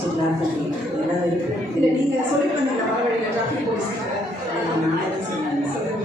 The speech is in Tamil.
வச்சுக்கலாம் சொல்லி எல்லாம் இருக்கு. இல்லை நீங்கள் சொல்லி பண்ணீங்க வர வழியில் டிராஃபிக் போலீஸ் நான் எதுவும் சொன்னேன்.